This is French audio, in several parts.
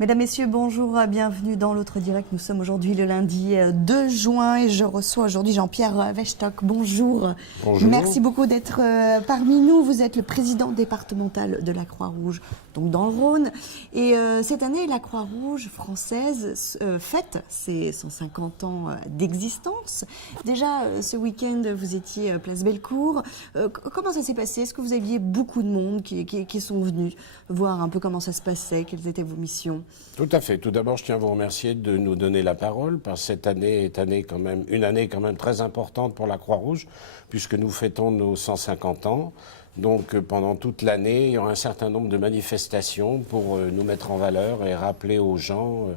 Mesdames, Messieurs, bonjour, bienvenue dans l'autre direct. Nous sommes aujourd'hui le lundi 2 juin et je reçois aujourd'hui Jean-Pierre Westhock. Bonjour. Bonjour. Merci beaucoup d'être parmi nous. Vous êtes le président départemental de la Croix-Rouge, donc dans le Rhône. Et cette année, la Croix-Rouge française fête ses 150 ans d'existence. Déjà, ce week-end, vous étiez place Bellecour. Comment ça s'est passé? Est-ce que vous aviez beaucoup de monde qui sont venus voir un peu comment ça se passait? Quelles étaient vos missions? Tout à fait. Tout d'abord, je tiens à vous remercier de nous donner la parole, parce que cette année est une année quand même très importante pour la Croix-Rouge, puisque nous fêtons nos 150 ans. Donc pendant toute l'année, il y aura un certain nombre de manifestations pour nous mettre en valeur et rappeler aux gens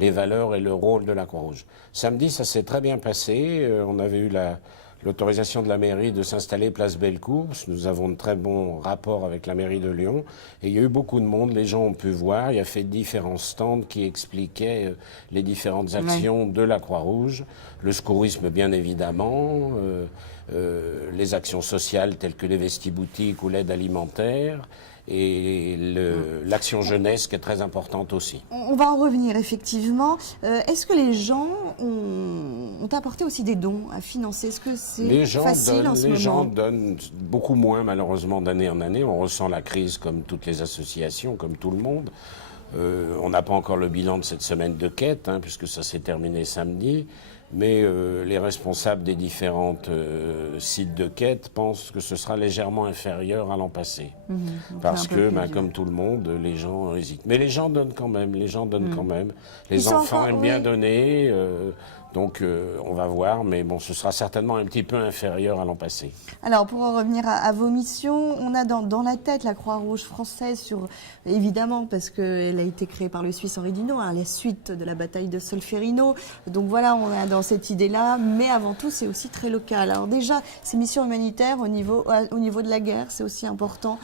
les valeurs et le rôle de la Croix-Rouge. Samedi, ça s'est très bien passé. On avait eu l'autorisation de la mairie de s'installer place Bellecour, parce que nous avons de très bons rapports avec la mairie de Lyon. Et il y a eu beaucoup de monde, les gens ont pu voir. Il y a fait différents stands qui expliquaient les différentes actions de la Croix-Rouge, le secourisme bien évidemment, les actions sociales telles que les vestiboutiques ou l'aide alimentaire, et l'action jeunesse qui est très importante aussi. On va en revenir effectivement. Est-ce que les gens ont apporté aussi des dons à financer? Est-ce que c'est facile en ce moment? Les gens donnent beaucoup moins malheureusement d'année en année. On ressent la crise comme toutes les associations, comme tout le monde. On n'a pas encore le bilan de cette semaine de quête, puisque ça s'est terminé samedi. Mais les responsables des différentes sites de quête pensent que ce sera légèrement inférieur à l'an passé. Parce que, comme tout le monde, les gens hésitent. Mais les gens donnent quand même, les Les enfants aiment bien donner, donc on va voir, mais bon, ce sera certainement un petit peu inférieur à l'an passé. Alors, pour en revenir à vos missions, on a dans la tête la Croix-Rouge française, évidemment, parce qu'elle a été créée par le Suisse Henri Dunant, à la suite de la bataille de Solferino. Donc voilà, on a dans cette idée-là, mais avant tout, c'est aussi très local. Alors déjà, ces missions humanitaires au niveau de la guerre, c'est aussi important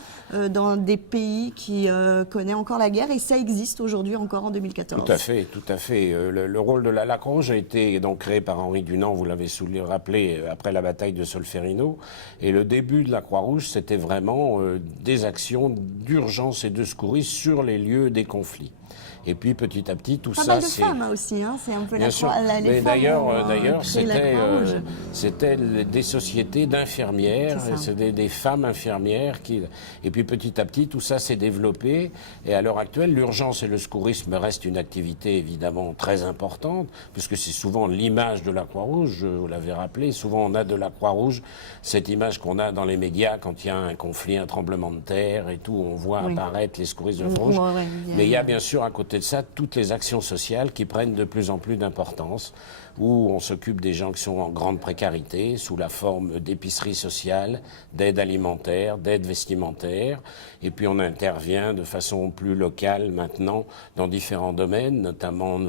dans des pays qui connaissent encore la guerre, et ça existe aujourd'hui encore en 2014. Tout à fait, tout à fait. Le rôle de la Croix-Rouge a été donc créé par Henri Dunant, vous l'avez rappelé, après la bataille de Solferino. Et le début de la Croix-Rouge, c'était vraiment des actions d'urgence et de secourisme sur les lieux des conflits. Et puis petit à petit, tout ça, c'est... Pas mal de femmes aussi, c'est un peu bien sûr. Les femmes. D'ailleurs, c'était des sociétés d'infirmières, c'était des femmes infirmières Et puis petit à petit, tout ça s'est développé. Et à l'heure actuelle, l'urgence et le secourisme restent une activité évidemment très importante, puisque c'est souvent l'image de la Croix-Rouge, vous l'avez rappelé. Souvent, on a de la Croix-Rouge cette image qu'on a dans les médias quand il y a un conflit, un tremblement de terre et tout, on voit apparaître les secouristes de Croix-Rouge. Mais il y a bien sûr à côté de ça toutes les actions sociales qui prennent de plus en plus d'importance, où on s'occupe des gens qui sont en grande précarité sous la forme d'épicerie sociale, d'aide alimentaire, d'aide vestimentaire, et puis on intervient de façon plus locale maintenant dans différents domaines, notamment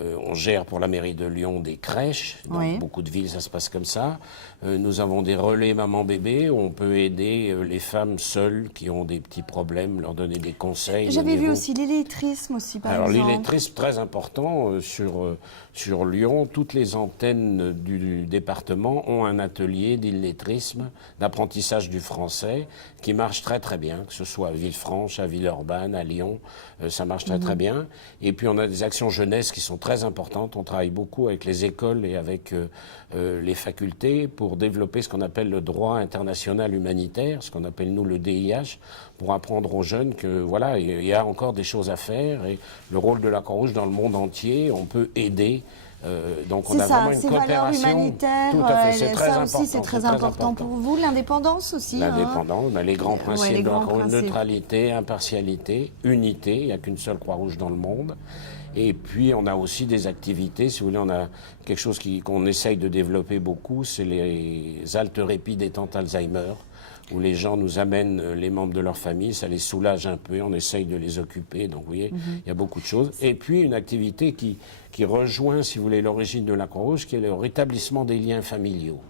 on gère pour la mairie de Lyon des crèches, dans beaucoup de villes ça se passe comme ça. Nous avons des relais maman-bébé où on peut aider les femmes seules qui ont des petits problèmes, leur donner des conseils. J'avais vu aussi l'illettrisme aussi, par exemple. Alors l'illettrisme, très important, sur Lyon, toutes les antennes du département ont un atelier d'illettrisme, d'apprentissage du français, qui marche très très bien, que ce soit à Villefranche, à Villeurbanne, à Lyon, ça marche très très bien. Et puis on a des actions jeunesse qui sont très importantes, on travaille beaucoup avec les écoles et avec les facultés pour développer ce qu'on appelle le droit international humanitaire, ce qu'on appelle nous le DIH, pour apprendre aux jeunes que voilà, il y a encore des choses à faire, et le rôle de la Croix-Rouge dans le monde entier, on peut aider. Donc on a vraiment une coopération. Valeurs humanitaires, tout à fait, c'est très important. C'est très important pour vous. L'indépendance aussi. L'indépendance, les grands principes de la Croix-Rouge, neutralité, impartialité, unité, il n'y a qu'une seule Croix-Rouge dans le monde. Et puis on a aussi des activités, si vous voulez, on a quelque chose qu'on essaye de développer beaucoup, c'est les haltérépies des tantes Alzheimer, où les gens nous amènent les membres de leur famille, ça les soulage un peu, on essaye de les occuper, donc vous voyez, il y a beaucoup de choses. Et puis une activité qui rejoint, si vous voulez, l'origine de la Croix-Rouge, qui est le rétablissement des liens familiaux.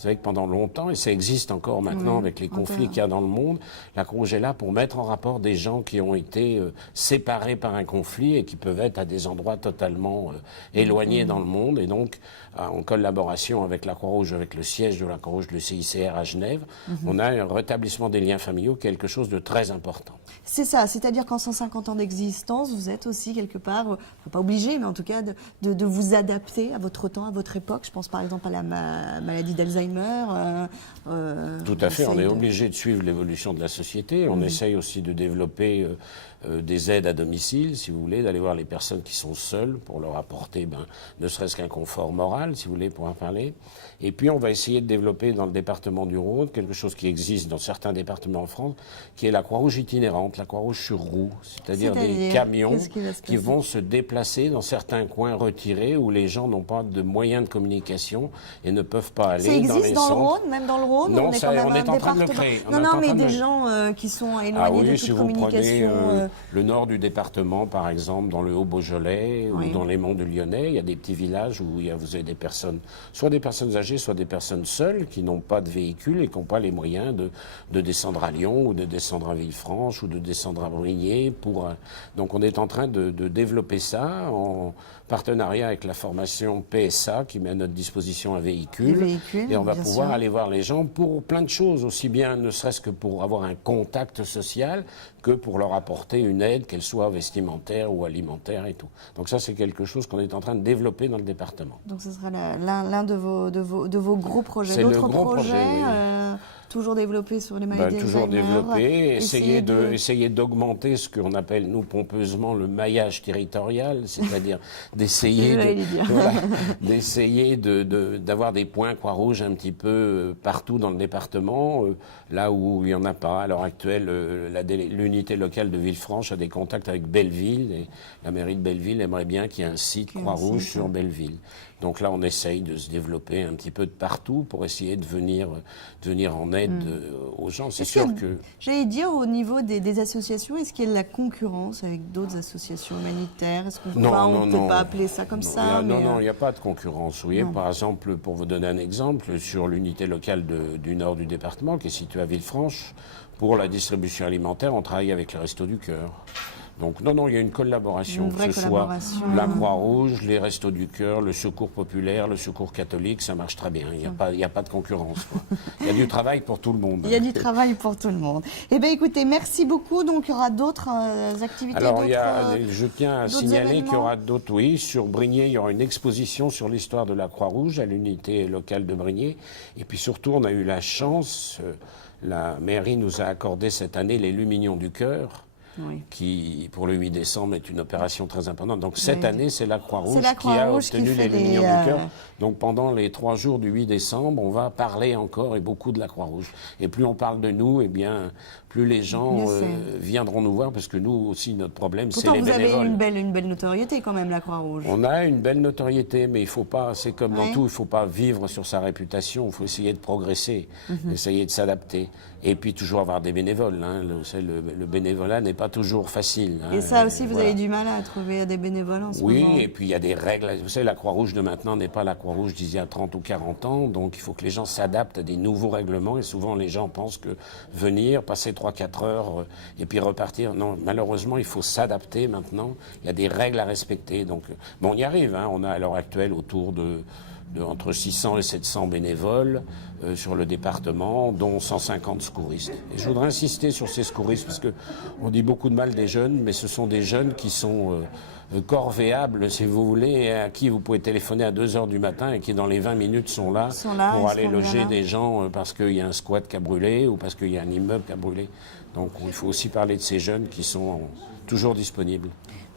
Vous savez que pendant longtemps, et ça existe encore maintenant avec les conflits qu'il y a dans le monde, la Croix-Rouge est là pour mettre en rapport des gens qui ont été séparés par un conflit et qui peuvent être à des endroits totalement éloignés dans le monde. Et donc, en collaboration avec la Croix-Rouge, avec le siège de la Croix-Rouge, le CICR à Genève, on a un rétablissement des liens familiaux, quelque chose de très important. C'est ça, c'est-à-dire qu'en 150 ans d'existence, vous êtes aussi quelque part, pas obligé, mais en tout cas de vous adapter à votre temps, à votre époque. Je pense par exemple à la maladie d'Alzheimer. Tout à fait, on est obligé de suivre l'évolution de la société. On essaye aussi de développer des aides à domicile, si vous voulez, d'aller voir les personnes qui sont seules pour leur apporter ne serait-ce qu'un confort moral, si vous voulez, pour en parler. Et puis on va essayer de développer dans le département du Rhône quelque chose qui existe dans certains départements en France, qui est la Croix-Rouge itinérante, la Croix-Rouge sur roue, c'est-à-dire des camions qui vont se déplacer dans certains coins retirés où les gens n'ont pas de moyens de communication et ne peuvent pas aller dans les centres. Ça existe dans le Rhône, même dans le Rhône? Non, on est en train de le créer. Non, mais des gens qui sont éloignés de toute communication. Prenez le nord du département, par exemple, dans le Haut-Beaujolais ou dans les monts du Lyonnais, il y a des petits villages où vous avez des personnes, soit des personnes âgées, soit des personnes seules qui n'ont pas de véhicule et qui n'ont pas les moyens de descendre à Lyon ou de descendre à Villefranche ou de descendre à Brignais. Donc on est en train de développer ça en partenariat avec la formation PSA qui met à notre disposition un véhicule. Et on va pouvoir aller voir les gens pour plein de choses, aussi bien ne serait-ce que pour avoir un contact social que pour leur apporter une aide, qu'elle soit vestimentaire ou alimentaire et tout. Donc ça, c'est quelque chose qu'on est en train de développer dans le département. Donc ce sera l'un de vos gros projets. C'est D'autres le gros projet, oui. Toujours développé sur les maladies toujours d'Alzheimer. essayer d'augmenter ce qu'on appelle, nous, pompeusement, le maillage territorial, c'est-à-dire d'essayer d'avoir des points Croix-Rouge un petit peu partout dans le département, là où il n'y en a pas. À l'heure actuelle, l'unité locale de Villefranche a des contacts avec Belleville, et la mairie de Belleville aimerait bien qu'il y ait un site Croix-Rouge sur Belleville. Donc là, on essaye de se développer un petit peu de partout pour essayer de venir en aide aux gens. C'est sûr que... J'allais dire, au niveau des associations, est-ce qu'il y a de la concurrence avec d'autres associations humanitaires? Est-ce qu'on ne peut pas appeler ça comme ça? Non, il n'y a pas de concurrence. Vous voyez, par exemple, pour vous donner un exemple, sur l'unité locale du nord du département, qui est située à Villefranche, pour la distribution alimentaire, on travaille avec les Restos du Cœur. Donc non, il y a une collaboration, que ce soit la Croix-Rouge, les Restos du Cœur, le Secours populaire, le Secours catholique, ça marche très bien. Il n'y a pas de concurrence. Il y a du travail pour tout le monde. Il y a du travail pour tout le monde. Eh bien, écoutez, merci beaucoup. Donc, il y aura d'autres activités. Alors, je tiens à signaler qu'il y aura d'autres, oui. Sur Brignais, il y aura une exposition sur l'histoire de la Croix-Rouge à l'unité locale de Brignais. Et puis surtout, on a eu la chance, la mairie nous a accordé cette année les Lumignons du Cœur. Qui, pour le 8 décembre, est une opération très importante. Donc cette année, c'est la Croix-Rouge qui a obtenu les Lumignons du Cœur. Donc pendant les 3 jours du 8 décembre, on va parler encore et beaucoup de la Croix-Rouge. Et plus on parle de nous, plus les gens viendront nous voir, parce que nous aussi, notre problème, c'est les bénévoles. Pourtant, vous avez une belle notoriété quand même, la Croix-Rouge. On a une belle notoriété, mais il faut pas, c'est comme dans tout, il ne faut pas vivre sur sa réputation, il faut essayer de progresser, essayer de s'adapter. Et puis toujours avoir des bénévoles. Le bénévolat n'est pas toujours facile. Et ça aussi, vous avez du mal à trouver des bénévoles en ce moment. Oui, et puis il y a des règles. Vous savez, la Croix-Rouge de maintenant n'est pas la Croix-Rouge d'il y a 30 ou 40 ans. Donc il faut que les gens s'adaptent à des nouveaux règlements. Et souvent, les gens pensent que venir, passer 3-4 heures et puis repartir. Non, malheureusement, il faut s'adapter maintenant. Il y a des règles à respecter. Donc, on y arrive. On a à l'heure actuelle autour entre 600 et 700 bénévoles sur le département, dont 150 secouristes. Et je voudrais insister sur ces secouristes, parce qu'on dit beaucoup de mal des jeunes, mais ce sont des jeunes qui sont corvéables, si vous voulez, et à qui vous pouvez téléphoner à 2 heures du matin et qui, dans les 20 minutes, sont là pour aller loger des gens parce qu'il y a un squat qui a brûlé ou parce qu'il y a un immeuble qui a brûlé. Donc il faut aussi parler de ces jeunes qui sont toujours disponibles.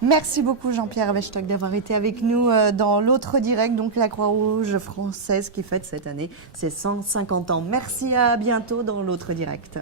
Merci beaucoup Jean-Pierre Westhoek d'avoir été avec nous dans l'autre direct, donc la Croix-Rouge française qui fête cette année ses 150 ans. Merci, à bientôt dans l'autre direct.